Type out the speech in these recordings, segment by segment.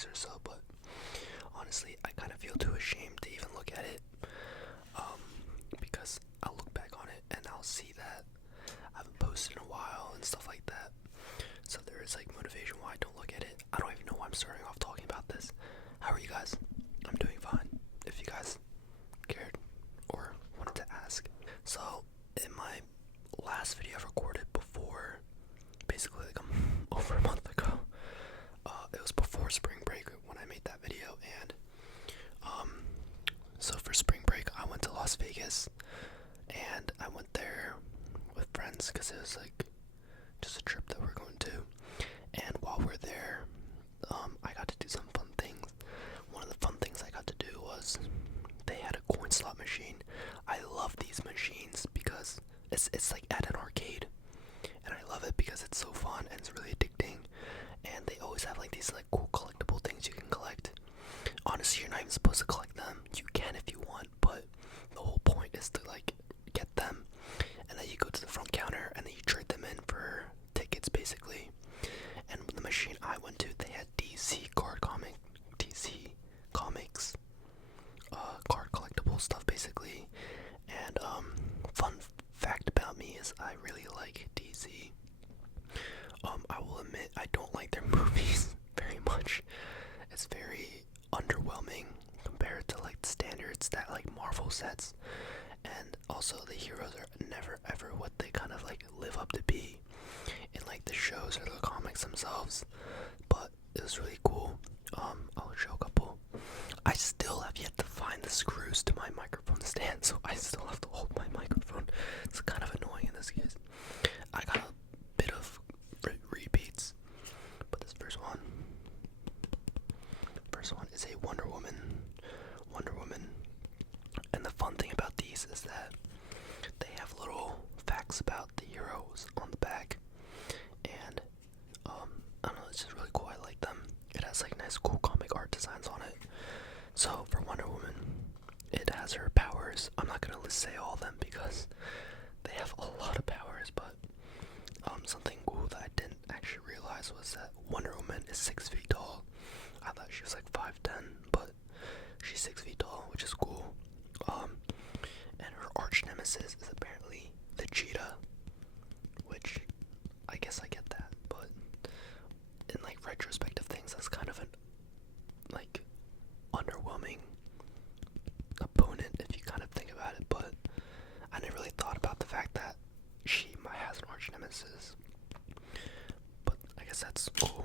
days or so, but honestly, I kind of feel too ashamed to even look at it, because I'll look back on it and I'll see that I haven't posted in a while and stuff like that. So there is like motivation why I don't look at it. I don't even know why I'm starting off talking about this. How are you guys? I'm doing fine, if you guys cared or wanted to ask. So in my last video I recorded before, basically like over a month ago, it was before spring break when I made that video, and so for spring break I went to Las Vegas, and I went there with friends because it was like just a trip that we're going to. And while we're there, I got to do some fun things. One of the fun things I got to do was they had a coin slot machine. I love these machines because it's like at an arcade, and I love it because it's so fun and it's really addicting. And they always have like these like cool collectible things you can collect. Honestly, you're not even supposed to collect them. You can if you want, but the whole point is to like get them, and then you go to the front counter and then you trade them in for tickets basically. And the machine I went to, they had DC comics, card collectible stuff basically. And fun fact about me is I really like DC. I will admit I don't like their movies very much. It's very underwhelming compared to like the standards that like Marvel sets, and also the heroes are never ever what they kind of like live up to be in like the shows or the comics themselves. But it was really cool. I'll show a couple. I still have yet to find the screws to my microphone stand, so I still have to hold my microphone. It's kind of annoying in this case. I got a bit of repeats, but this first one is a Wonder Woman. And the fun thing about these is that they have little facts about the heroes on the back, and I don't know, it's just really cool. I like them. It has like nice cool comic art designs on it. So for Wonder Woman, it has her powers. I'm not gonna say all of them because they have a lot of powers, but something cool that I didn't actually realize was that Wonder Woman is 6 feet tall. I thought she was like 5'10", but she's 6 feet tall, which is cool. And her arch nemesis is apparently the cheetah, which I guess I get that, but in like retrospective things, that's kind of an like underwhelming opponent if you kind of think about it. But I never really thought about the fact that she might have an arch nemesis, but I guess that's cool.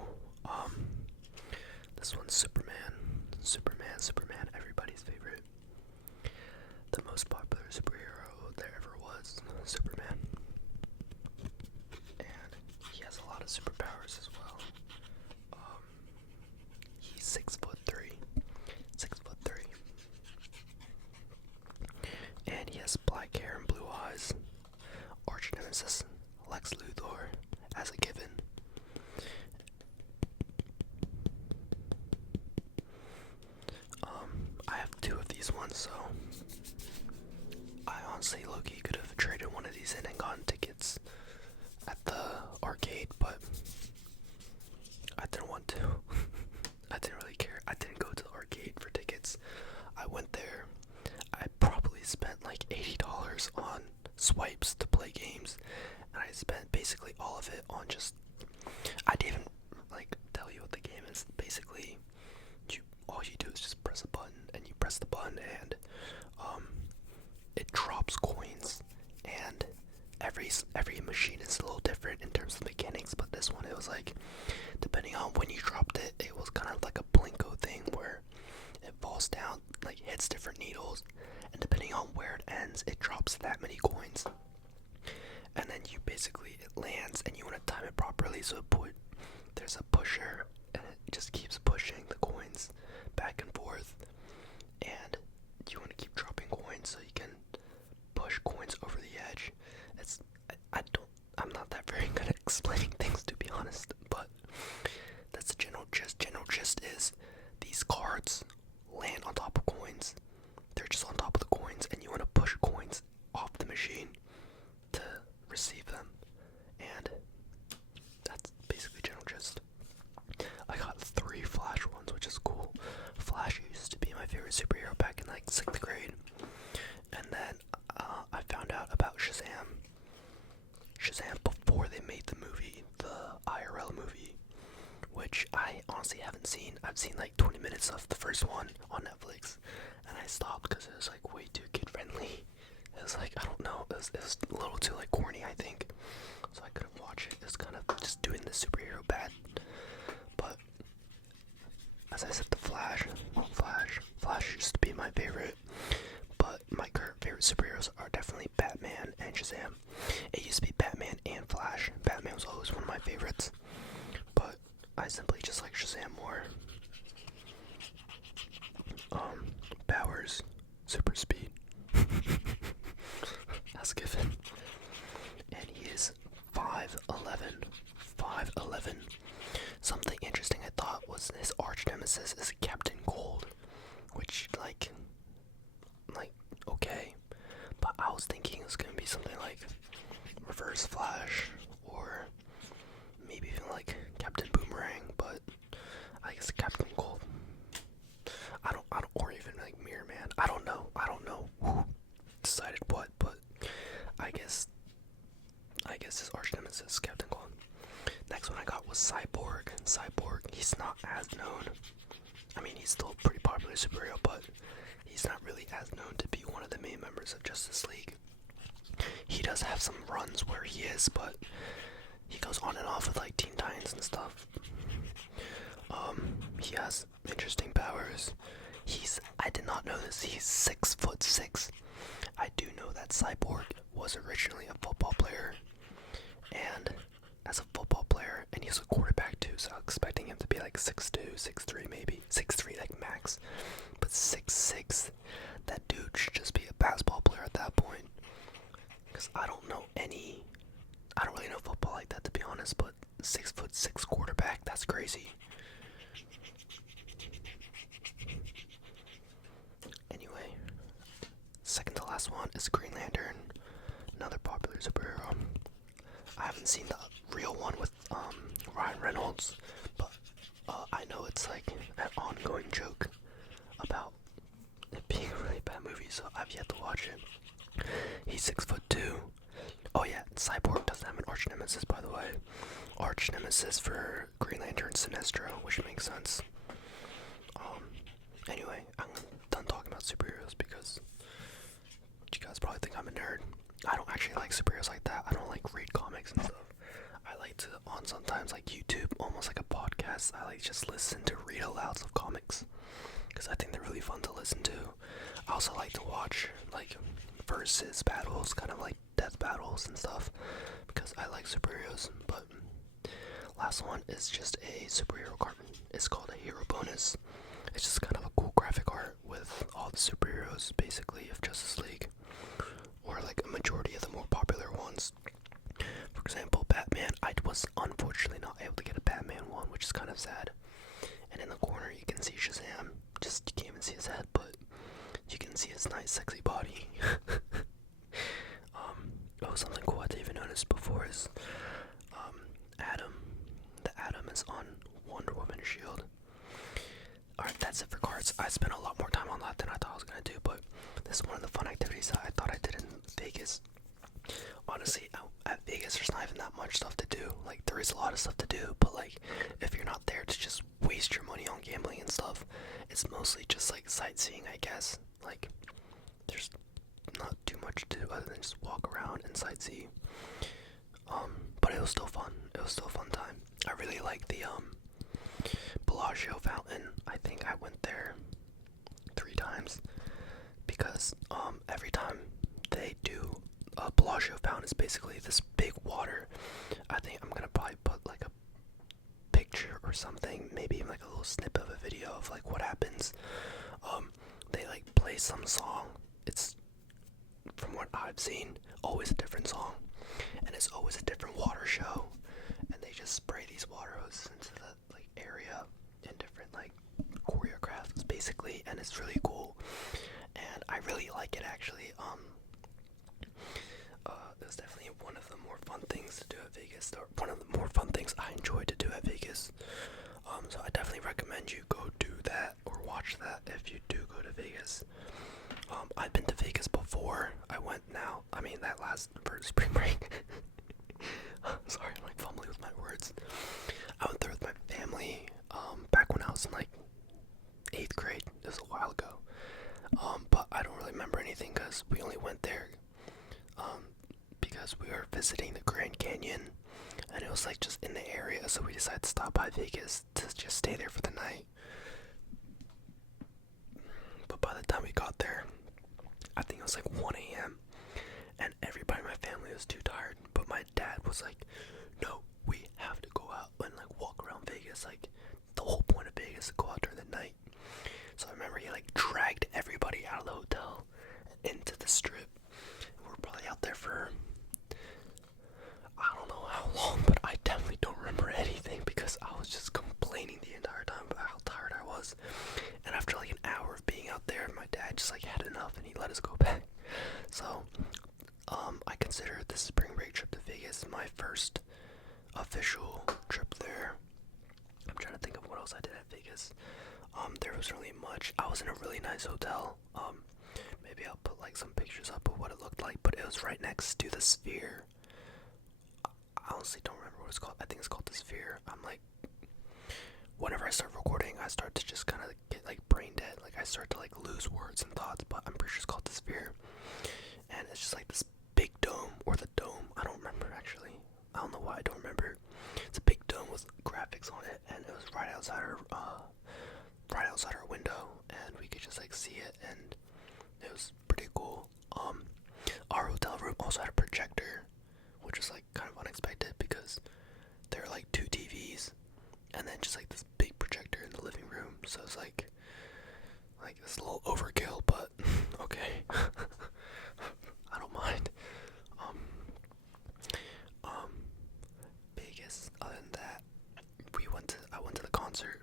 This one's Superman, everybody's favorite, the most popular superhero there ever was, Superman. And he has a lot of superpowers as well. He's 6'3", and he has black hair and blue eyes. Arch nemesis Lex Luthor as a given. I have 2 of these ones, so I honestly low-key could have traded one of these in and gotten tickets at the arcade, but I didn't want to. I didn't really care. I didn't go to the arcade for tickets. I went there. I probably spent like $80 on swipes to play games, and I spent basically all of it on just, I didn't even like tell you what the game is. Basically, all you do is just press a button, and you press the button and it drops coins, and every machine is a little different in terms of mechanics, but this one, it was like, depending on when you dropped it, it was kind of like a Plinko thing where it falls down, like hits different needles, and depending on where it ends, it drops that many coins. And then you basically, it lands, and you want to time it properly, so there's a pusher, and it just keeps pushing the coins back and forth, and you want to keep dropping coins so you can push coins over the edge. I'm not that very good at explaining things, to be honest, but that's the general gist. General gist is these cards land on top of coins. They're just on top of the coins, and you want to push coins off the 6th grade. And then I found out about Shazam before they made the movie, the IRL movie, which I honestly haven't seen. I've seen like 20 minutes of the first one on Netflix, and I stopped because it was like way too kid friendly. It was like, I don't know, it was a little too like corny, I think, so I couldn't watch it. It was kind of just doing the superhero bad. But as I said, the Flash used to be my favorite, but my current favorite superheroes are definitely Batman and Shazam. It used to be Batman and Flash. Batman was always one of my favorites, but I simply just like Shazam more. Powers, super speed. That's given. And he is 5'11". 5'11". Something interesting I thought was his arch nemesis is Captain Cold, which like okay, but I was thinking it was gonna be something like Reverse Flash or maybe even like Captain Boomerang, but I guess Captain Cold. I don't, or even like Mirror Man. I don't know who decided what, but I guess his arch nemesis is Captain Cold. Next one I got was Cyborg. He's not as known. I mean, he's still a pretty popular superhero, but he's not really as known to be one of the main members of Justice League. He does have some runs where he is, but he goes on and off with like Teen Titans and stuff. He has interesting powers. I did not know this, he's 6'6". I do know that Cyborg was originally a football player, and as a football player, and he's a quarterback too, so I was expecting him to be like 6'2", 6'3", maybe 6'3", like max, but 6'6", that dude should just be a basketball player at that point, because I don't really know football like that, to be honest, but 6'6" quarterback, that's crazy. Anyway, second to last one is Green Lantern, another popular superhero. I haven't seen the real one with Ryan Reynolds, but I know it's like an ongoing joke about it being a really bad movie, so I've yet to watch it. He's 6'2". Oh yeah, Cyborg doesn't have an arch nemesis, by the way. Arch nemesis for Green Lantern, Sinestro, which makes sense. Anyway, I'm done talking about superheroes because you guys probably think I'm a nerd. I don't actually like superheroes like that. I don't like read comics and stuff. I like to, on sometimes like YouTube, almost like a podcast, I like just listen to read alouds of comics, because I think they're really fun to listen to. I also like to watch like versus battles, kind of like death battles and stuff, because I like superheroes. But last one is just a superhero cartoon. It's called a Hero Bonus. It's just kind of a cool graphic art with all the superheroes basically of Justice League, or like a majority of the more popular ones. For example, Batman, I was unfortunately not able to get a Batman one, which is kind of sad. And in the corner you can see Shazam. Just, you can't even see his head, but you can see his nice sexy body. Something cool I didn't even notice before is Atom. The Atom is on Wonder Woman's shield. Alright, that's it for cards. I spent a lot more time on that than I thought I was gonna do, but this is one of the fun activities that I thought I did in Vegas. Honestly, at Vegas there's not even that much stuff to do. Like, there is a lot of stuff to do, but like, if you're not there to just waste your money on gambling and stuff, it's mostly just like sightseeing, I guess. Like, there's not too much to do other than just walk around and sightsee. But it was still fun. It was still a fun time. I really like the Bellagio fountain. I think I went there 3 times because every time they do a Bellagio fountain, it's basically this big water. I think I'm gonna probably put like a picture or something, maybe even like a little snippet of a video of like what happens. They like play some song. It's, from what I've seen, always a different song, and it's always a different water show, and they just spray these water hoses into the like area in different like choreographs basically, and it's really cool, and I really like it actually. It was definitely one of the more fun things to do at Vegas, or one of the more fun things I enjoyed to do at Vegas. So I definitely recommend you go do that or watch that if you do go to Vegas. for spring break. Sorry, I'm like fumbling with my words. I went there with my family, back when I was in like 8th grade. It was a while ago. But I don't really remember anything because we only went there, because we were visiting the Grand Canyon, and it was like just in the area, so we decided to stop by Vegas to just stay there for the night. But by the time we got there, I think it was like 1 a.m. and everybody in my family was too tired, but my dad was like, no, we have to go out and like walk around Vegas. Like, the whole point of Vegas is to go out during the night. So I remember he like dragged everybody out of the hotel and into the strip. We were probably out there for, I don't know how long, but I definitely don't remember anything because I was just complaining the entire time about how tired I was. And after like an hour of being out there, my dad just like had enough and he let us go back. So I consider this spring break trip to Vegas my first official trip there. I'm trying to think of what else I did at Vegas. There wasn't really much. I was in a really nice hotel. Maybe I'll put like some pictures up of what it looked like, but it was right next to the Sphere. I honestly don't remember what it's called. I think it's called the Sphere. I'm like, whenever I start recording, I start to just kind of get like brain dead. Like I start to like lose words and thoughts, but I'm pretty sure it's called the Sphere. And it's just like this big dome, or the dome. I don't remember actually. I don't know why I don't remember. It's a big dome with graphics on it, and it was right outside our window, and we could just like see it, and it was pretty cool. Our hotel room also had a projector, which was like kind of unexpected because there were like 2 TVs, and then just like this big projector in the living room. So it's like it's a little overkill, but okay. I don't mind. Vegas. Other than that, I went to the concert,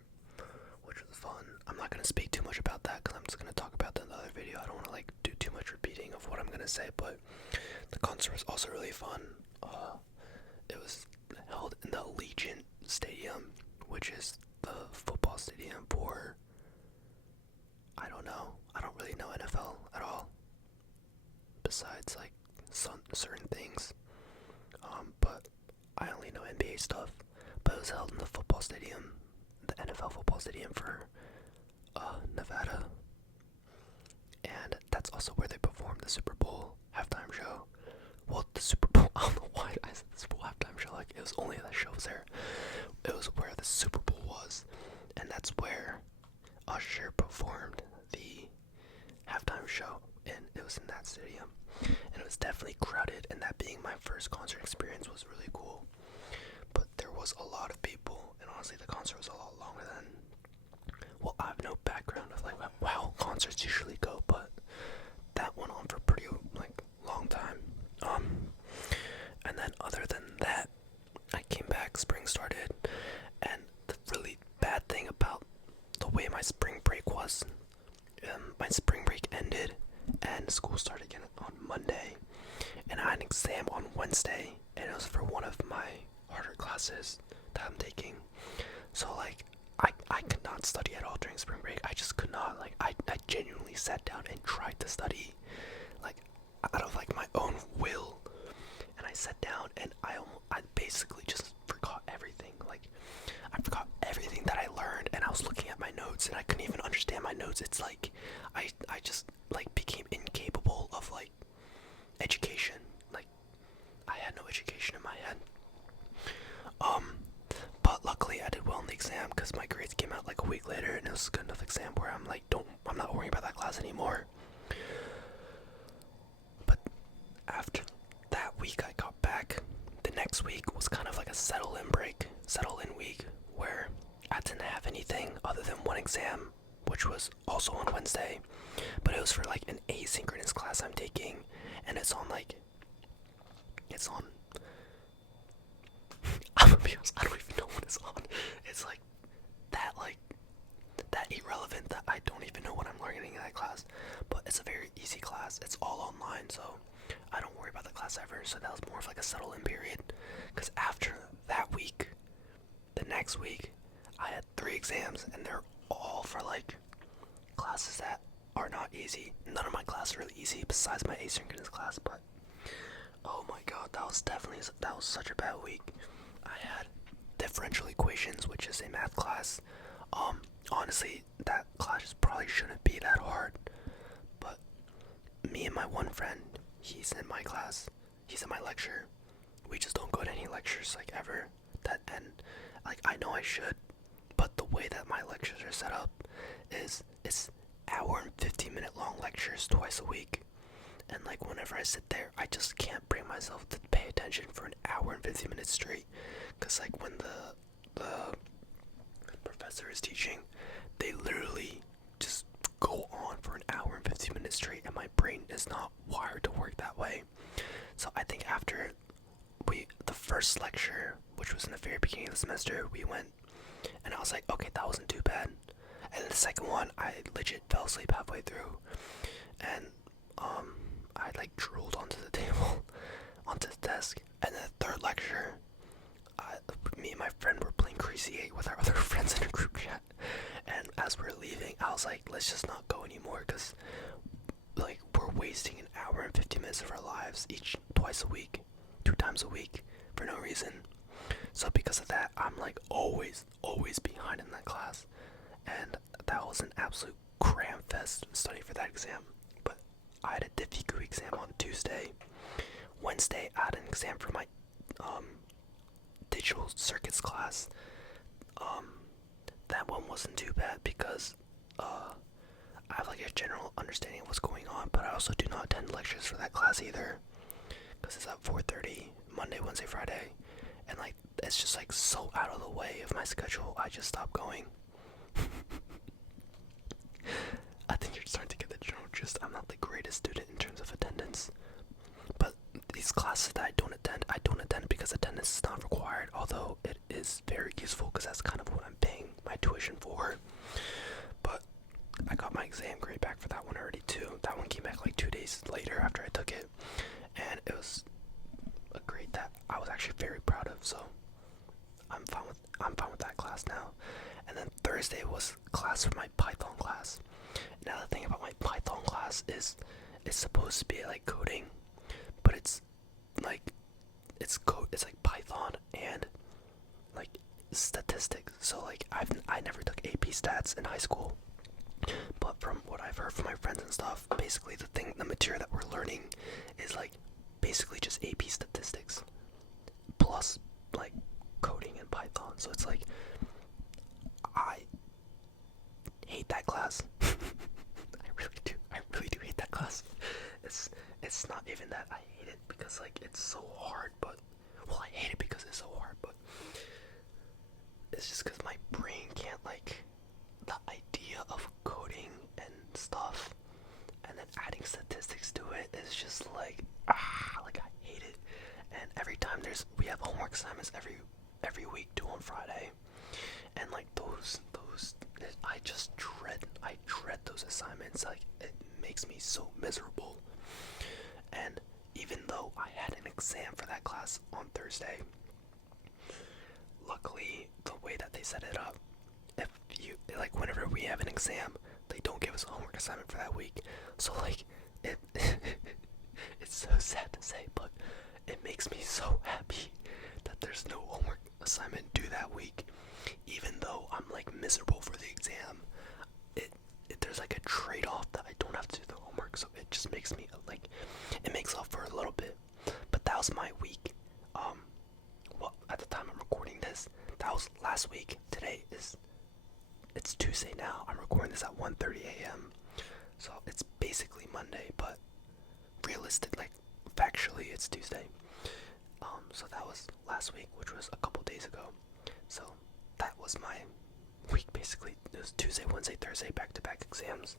which was fun. I'm not gonna speak too much about that because I'm just gonna talk about that in the other video. I don't want to like do too much repeating of what I'm gonna say, but the concert was also really fun. It was held in the Allegiant Stadium, which is the football stadium for, I don't know. I don't really know NFL at all, besides like some certain things. But I only know NBA stuff. But it was held in the football stadium, the NFL football stadium for Nevada. And that's also where they performed the Super Bowl halftime show. Well, the Super Bowl, I don't know why I said the Super Bowl halftime show, like it was only that show was there. It was where the Super Bowl was, and that's where Usher performed the halftime show, and it was in that stadium. And it was definitely crowded, and that being my first concert experience was really cool. But there was a lot of people, and honestly the concert was a lot longer than, well, I have no background of like how concerts usually go, but that went on for a pretty like long time. And then other than that, I came back, spring started, and the really bad thing about the way my spring break was, my spring break ended and school started again on Monday, and I had an exam on Wednesday, and it was for one of my harder classes that I'm taking. So like I could not study at all during spring break. I just could not. Like I genuinely sat down and tried to study, like out of like my own will, and I sat down and I basically just forgot everything. Like I forgot everything that I learned, and I was looking at my notes and I couldn't even understand my notes. It's like I just like became incapable of like education. Like I had no education in my head. But luckily I did well in the exam because my grades came out like a week later, and it was a good enough exam where I'm like, I'm not worrying about that class anymore. But after that week I got back, the next week was kind of like a settle in week where I didn't have anything other than one exam, which was also on Wednesday, but it was for like an asynchronous class I'm taking, and it's on I'm gonna be honest, I don't even know what it's on. It's like that irrelevant that I don't even know what I'm learning in that class. But it's a very easy class. It's all online, so I don't worry about the class ever. So that was more of like a settle in period. Because after that week, the next week, I had 3 exams, and they're all for like classes that are not easy. None of my classes are really easy besides my asynchronous class, but Oh my god, that was such a bad week. I had differential equations, which is a math class. Honestly, that class probably shouldn't be that hard, but me and my one friend, he's in my class, he's in my lecture. We just don't go to any lectures like ever. And like I know I should, but the way that my lectures are set up is it's hour and 15-minute long lectures twice a week. And like whenever I sit there, I just can't bring myself to pay attention for an hour and 15 minutes straight. Cause like when the professor is teaching, they literally just go on for an hour and 15 minutes straight, and my brain is not wired to work that way. So I think after the first lecture, which was in the very beginning of the semester, we went, and I was like, okay, that wasn't too bad. And the second one, I legit fell asleep halfway through, and I like drooled onto the table, onto the desk. And then the third lecture, me and my friend were playing Crazy 8 with our other friends in a group chat. And as we were leaving, I was like, let's just not go anymore, because like we're wasting an hour and 50 minutes of our lives twice a week, 2 times a week for no reason. So because of that, I'm like always behind in that class, and that was an absolute cram fest studying for that exam. But I had a difficult exam on Tuesday. Wednesday, I had an exam for my digital circuits class. That one wasn't too bad because I have like a general understanding of what's going on, but I also do not attend lectures for that class either, because it's at 4:30 Monday, Wednesday, Friday, and like it's just like so out of the way of my schedule. I just stopped going. I think you're starting to get the general gist. I'm not the greatest student in terms of attendance, but these classes that I don't attend because attendance is not required, although it is very useful because that's kind of what I'm paying my tuition for. But I got my exam grade back for that one already too. That one came back like 2 days later after I took it, and it was a grade that I was actually very proud of. So I'm fine with that class now. And then Thursday was class for my Python class. Now the thing about my Python class is it's supposed to be like coding, but it's like it's like Python and like statistics. So like I never took AP stats in high school, but from what I've heard from my friends and stuff, basically the material that we're learning is like basically just AP statistics plus like coding in Python. So it's like I hate that class. I really do hate that class. It's not even that I hate it because like it's so hard, but well, I hate it because it's so hard, but it's just because my brain can't, like, the idea of coding and stuff and then adding statistics to it is just like like I hate it. And every time we have homework assignments every week due on Friday, and like those I dread those assignments. Like it makes me so miserable. And even though I had an exam for that class on Thursday, luckily the way that they set it up, if you like whenever we have an exam, they don't give us a homework assignment for that week. So like it it's so sad to say, but it makes me so happy that there's no homework assignment due that week. Even though I'm like miserable for the exam, there's like a trade-off that I don't have to do the homework, so it just makes me like it makes up for a little bit. But that was my week. Well, at the time I'm recording this, that was last week. Today it's Tuesday now. I'm recording this at 1:30 a.m. So it's basically Monday, but factually it's Tuesday. So that was last week, which was a couple days ago. So that was my week basically. It was Tuesday, Wednesday, Thursday, back-to-back exams,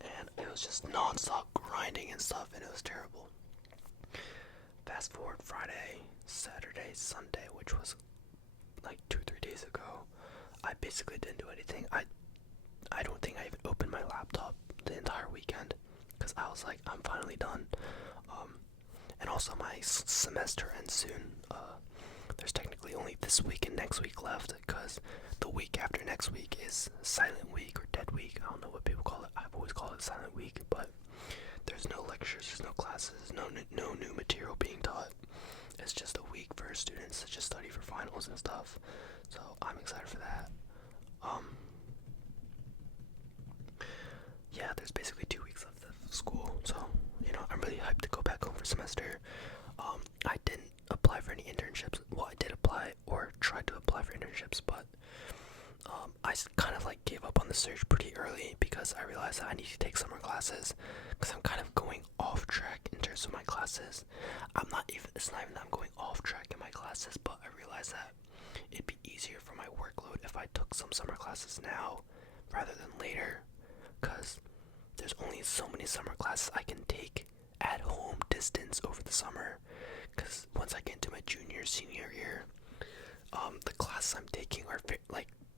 and it was just non-stop grinding and stuff, and it was terrible. Fast forward Friday, Saturday, Sunday, which was like 2-3 days ago, I basically didn't do anything. I don't think I even opened my laptop the entire weekend because I was like, I'm finally done. And also my semester ends soon. There's technically only this week and next week left because the week after next week is silent week or dead week. I don't know what people call it. I've always called it silent week, but there's no lectures, there's no classes. classes, no new material being taught. It's just a week for students to just study for finals and stuff. So I'm excited for that. Yeah, there's basically 2 weeks left of school, so I'm really hyped to go back home for semester. I didn't apply for any internships. Well, I did apply or tried to apply for internships, but I kind of like gave up on the search pretty early because I realized that I need to take summer classes because I'm kind of going off track in terms of my classes. It's not even that I'm going off track in my classes, but I realized that it'd be easier for my workload if I took some summer classes now rather than later, because there's only so many summer classes I can take at home distance over the summer, because once I get into my senior year, the classes I'm taking are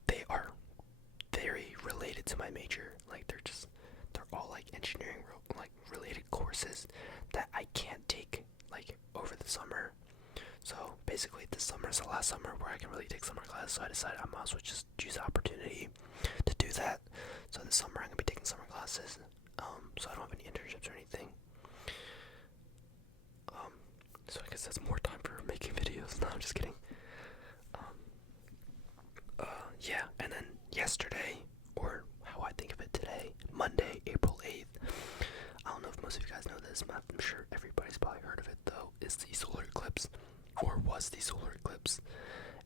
they are very related to my major. Like they're all like engineering related courses that I can't take like over the summer. So basically this summer is the last summer where I can really take summer classes, so I decided I might as well just use the opportunity to do that. So this summer I'm gonna be taking summer classes, so I don't have any internships or anything. So I guess that's more time for making videos. No, I'm just kidding. Yeah, and then yesterday, or how I think of it today, Monday, April 8th, I don't know if most of you guys know this, I'm sure everybody's probably heard of it though, is the solar eclipse, or was the solar eclipse.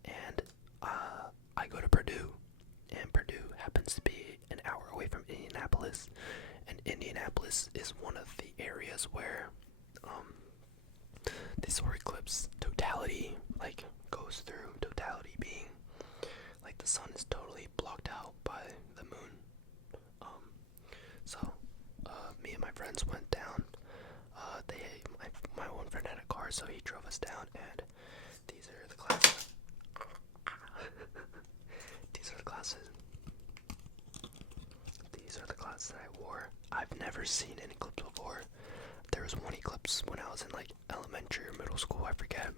And I go to Purdue, and Purdue happens to be an hour away from Indianapolis, and Indianapolis is one of the areas where the solar eclipse totality goes through. Totality being like the sun is totally blocked out by the moon. So me and my friends went down. My one friend had a car, so he drove us down, and these are the classes. These are the classes that I wore. I've never seen an eclipse before. There was one eclipse when I was in elementary or middle school, I forget.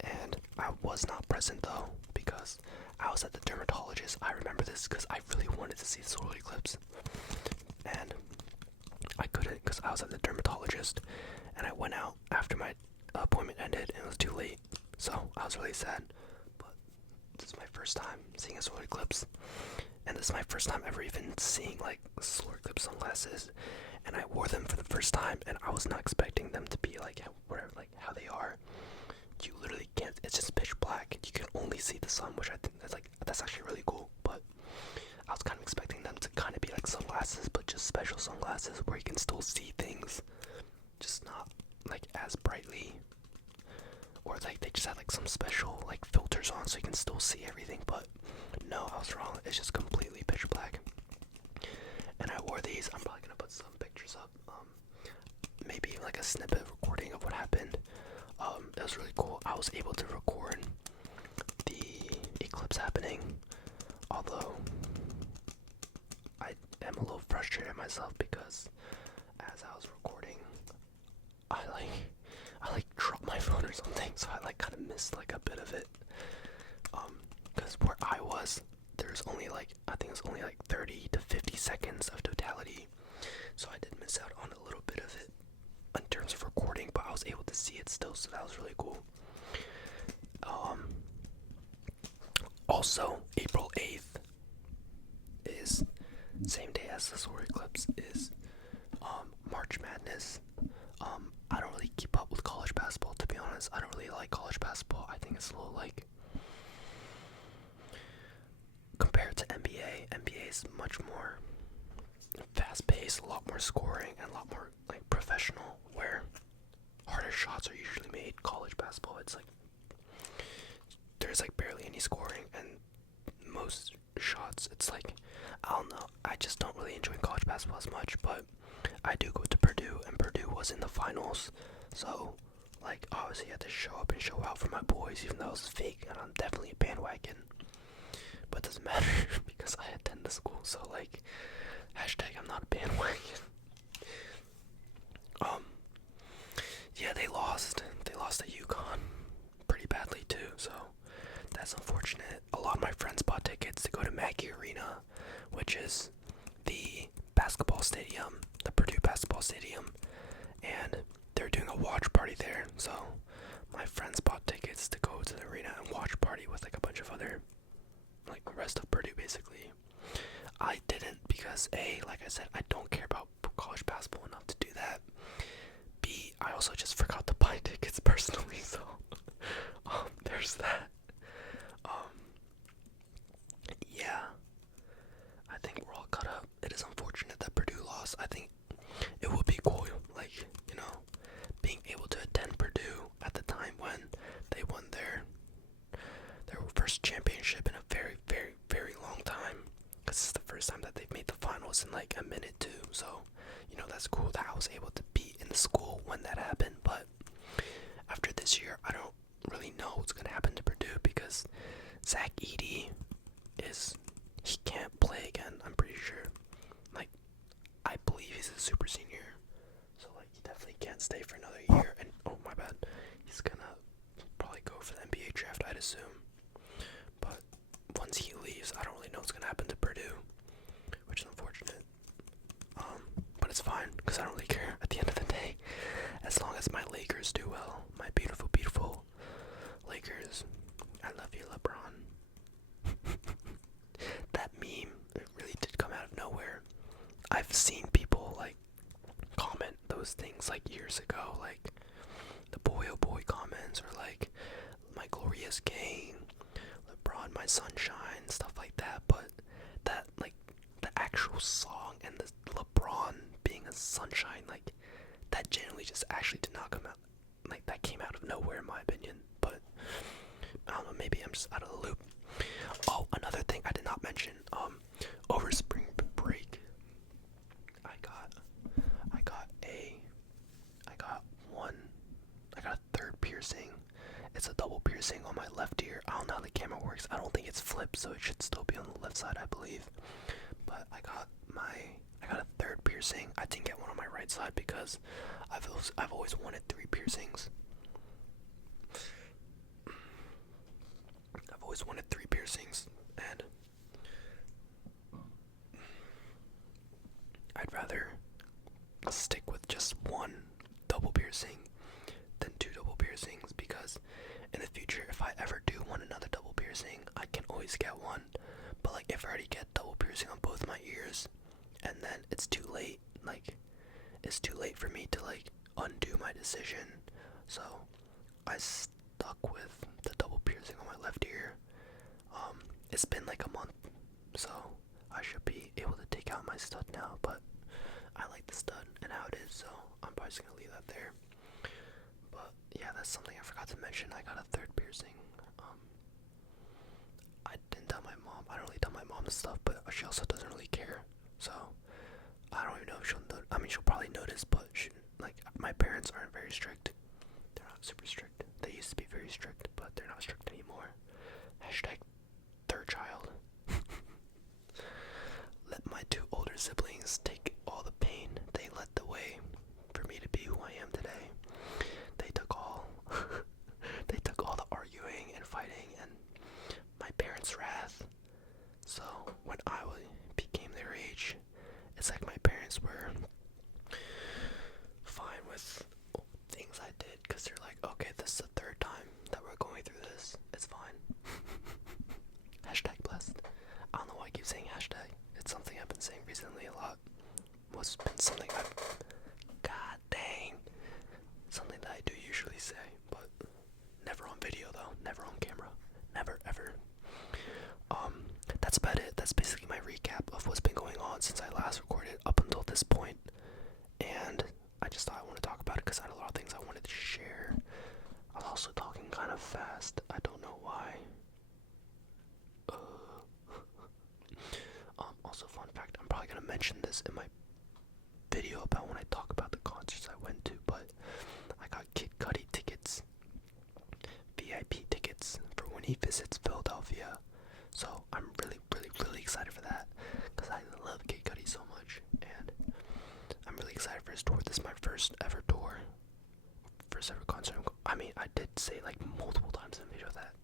And I was not present though, because I was at the dermatologist. I remember this because I really wanted to see the solar eclipse, and I couldn't because I was at the dermatologist, and I went out after my appointment ended and it was too late, so I was really sad. But this is my first time seeing a solar eclipse, and this is my first time ever even seeing solar eclipse sunglasses, and I wore them for the first time, and I was not expecting them to be how they are. You literally can't, it's just pitch black. You can only see the sun, which I think that's actually really cool. But I was kind of expecting them to kind of be like sunglasses, but just special sunglasses where you can still see things, just not as brightly. Or they just had some special filters on so you can still see everything. But no, I was wrong. It's just completely pitch black. And I wore these. I'm probably gonna put some pictures up. Maybe a snippet recording of what happened. It was really cool. I was able to record the eclipse happening, although I am a little frustrated myself because as I was recording, I dropped my phone or something, so I kind of missed a bit of it. Because where I was, there's only I think it was only 30 to 50 seconds of totality, so I did miss out on a little bit of it in terms of recording, but I was able to see it still, so that was really cool. Also, April 8th is same day as the solar eclipse is March Madness. I don't really keep up with college basketball, to be honest. I don't really like college basketball. I think it's a little compared to NBA is much more fast-paced, a lot more scoring, and a lot more professional, where harder shots are usually made. College basketball, it's there's barely any scoring, and most shots, it's I don't know, I just don't really enjoy college basketball as much. But I do go to Purdue, and Purdue was in the finals, so obviously I had to show up and show out for my boys, even though it was fake, and I'm definitely a bandwagon. But it doesn't matter because I attend the school, so hashtag I'm not a bandwagon. Yeah, they lost at UConn pretty badly too, so that's unfortunate. A lot of my friends bought tickets to go to Mackey Arena, which is the basketball stadium, the Purdue basketball stadium, and because A, like I said, I don't care about college basketball enough to do that. B, I also just forgot to buy tickets personally, so there's that. Um, yeah, I think we're all caught up. It is unfortunate that Purdue lost. I think it would be cool, like, being able to attend Purdue at the time when they won their first championship in a very, very, very long time. Because it's the first time that they've made the finals in like a minute too. So, that's cool that I was able to be in the school when that happened. But after this year, I don't really know what's going to happen to Purdue because Zach Edey he can't play again, I'm pretty sure. Like, I believe he's a super senior. So, like, he definitely can't stay for another year. And, oh, my bad. He's going to probably go for the NBA draft, I'd assume. But once he leaves, I don't really know what's going to happen to Purdue, which is unfortunate. But it's fine, because I don't really care at the end of the day. As long as my Lakers do well. My beautiful, beautiful Lakers. I love you, LeBron. That meme, it really did come out of nowhere. I've seen people, like, comment those things, like, years ago. Like, the boy oh boy comments, or, like, my glorious game, LeBron, my sunshine, stuff like that. But that, like, the actual song and the LeBron being a sunshine, like, that generally just actually did not come out. Like, that came out of nowhere in my opinion. But I don't know, maybe I'm just out of the loop. Oh, another thing I did not mention, over spring break, I got a third piercing. It's a double piercing on my left ear. I don't know how the camera works. I don't think it's flipped, so it should still be on the left side, I believe. But I got a third piercing. I didn't get one on my right side because I've always wanted 3 piercings. I've always wanted 3 piercings, and I'd rather stick with just 1 double piercing than 2 double piercings, because in the future, if I ever do want another double piercing, I can always get one. But like, if I already get double piercing on both my ears, and then it's too late, like, it's too late for me to like undo my decision. So I stuck with the double piercing on my left ear. It's been like a month, so I should be able to take out my stud now, but I like the stud and how it is, so I'm probably just gonna leave that there. But yeah, that's something I forgot to mention. I got a third piercing. I didn't tell my mom. I don't really tell my mom stuff, but she also doesn't really care. So I don't even know if she'll probably notice, but like, my parents aren't very strict. They're not super strict. They used to be very strict, but they're not strict anymore. Hashtag third child. Let my 2 older siblings take all the pain. They led the way for me to be who I am today. They took all the arguing and fighting and my parents' wrath. So when I became their age, it's like my parents were fine with things I did, because they're like, okay, this is the 3rd time that we're going through this. It's fine. Hashtag blessed. I don't know why I keep saying hashtag. It's something I've been saying recently a lot. It's been something God dang. Something that I do usually say, but never on video though. Never on camera. Never, ever. That's about it. That's basically my recap of what's been going on since I last recorded up until this point. And I just thought I want to talk about it because I had a lot of things I wanted to share. I was also talking kind of fast. I don't know why. Also, fun fact, I'm probably going to mention this in my video about when I talk about the concerts I went to, but I got Kid Cudi tickets, VIP tickets, for when he visits Philadelphia. So I'm really, really, really excited for that, because I love Kid Cudi so much, and I'm really excited for his tour. This is my first ever tour, first ever concert. I mean, I did say like multiple times in the video that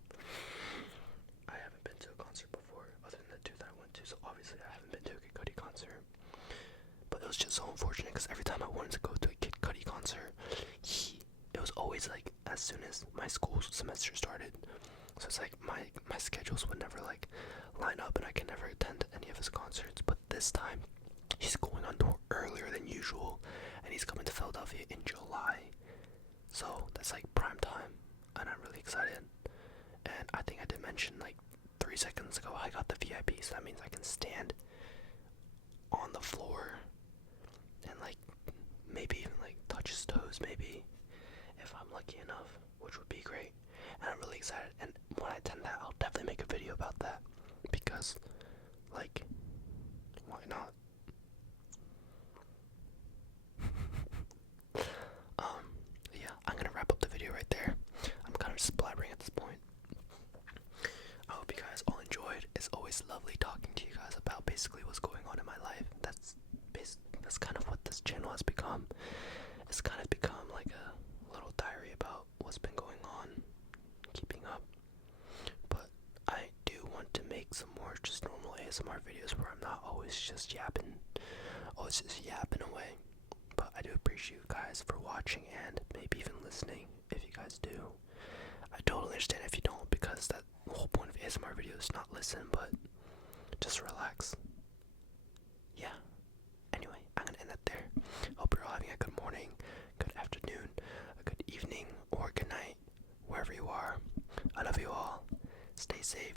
I haven't been to a concert before, other than the 2 that I went to, so obviously I haven't been to a Kid Cudi concert. But it was just so unfortunate, because every time I wanted to go to a Kid Cudi concert, it was always like as soon as my school semester started. So it's like my schedules would never like line up, and I could never attend any of his concerts. But this time, He's going on tour earlier than usual, and he's coming to Philadelphia in July. So that's like prime time, and I'm really excited. And I think I did mention like 3 seconds ago I got the VIP, so that means I can stand on the floor and like maybe even like touch his toes, maybe if I'm lucky enough, which would be great. And I'm really excited. And when I attend that, I'll definitely make a video about that because, like, why not? Yeah, I'm gonna wrap up the video right there. I'm kind of just blabbering at this point. I hope you guys all enjoyed. It's always lovely talking to you guys about basically what's going on in my life. That's kind of what this channel has become. It's kind of become like a little diary about what's been going on, keeping up. But I do want to make some more just normal ASMR videos where I'm not always just yapping away. But I do appreciate you guys for watching and maybe even listening if you guys do. I totally understand if you don't, because that the whole point of ASMR videos is not listen, but just relax. Yeah. Anyway, I'm gonna end that there. Hope you're all having a good morning, good afternoon, a good evening, or good night, wherever you are. I love you all. Stay safe.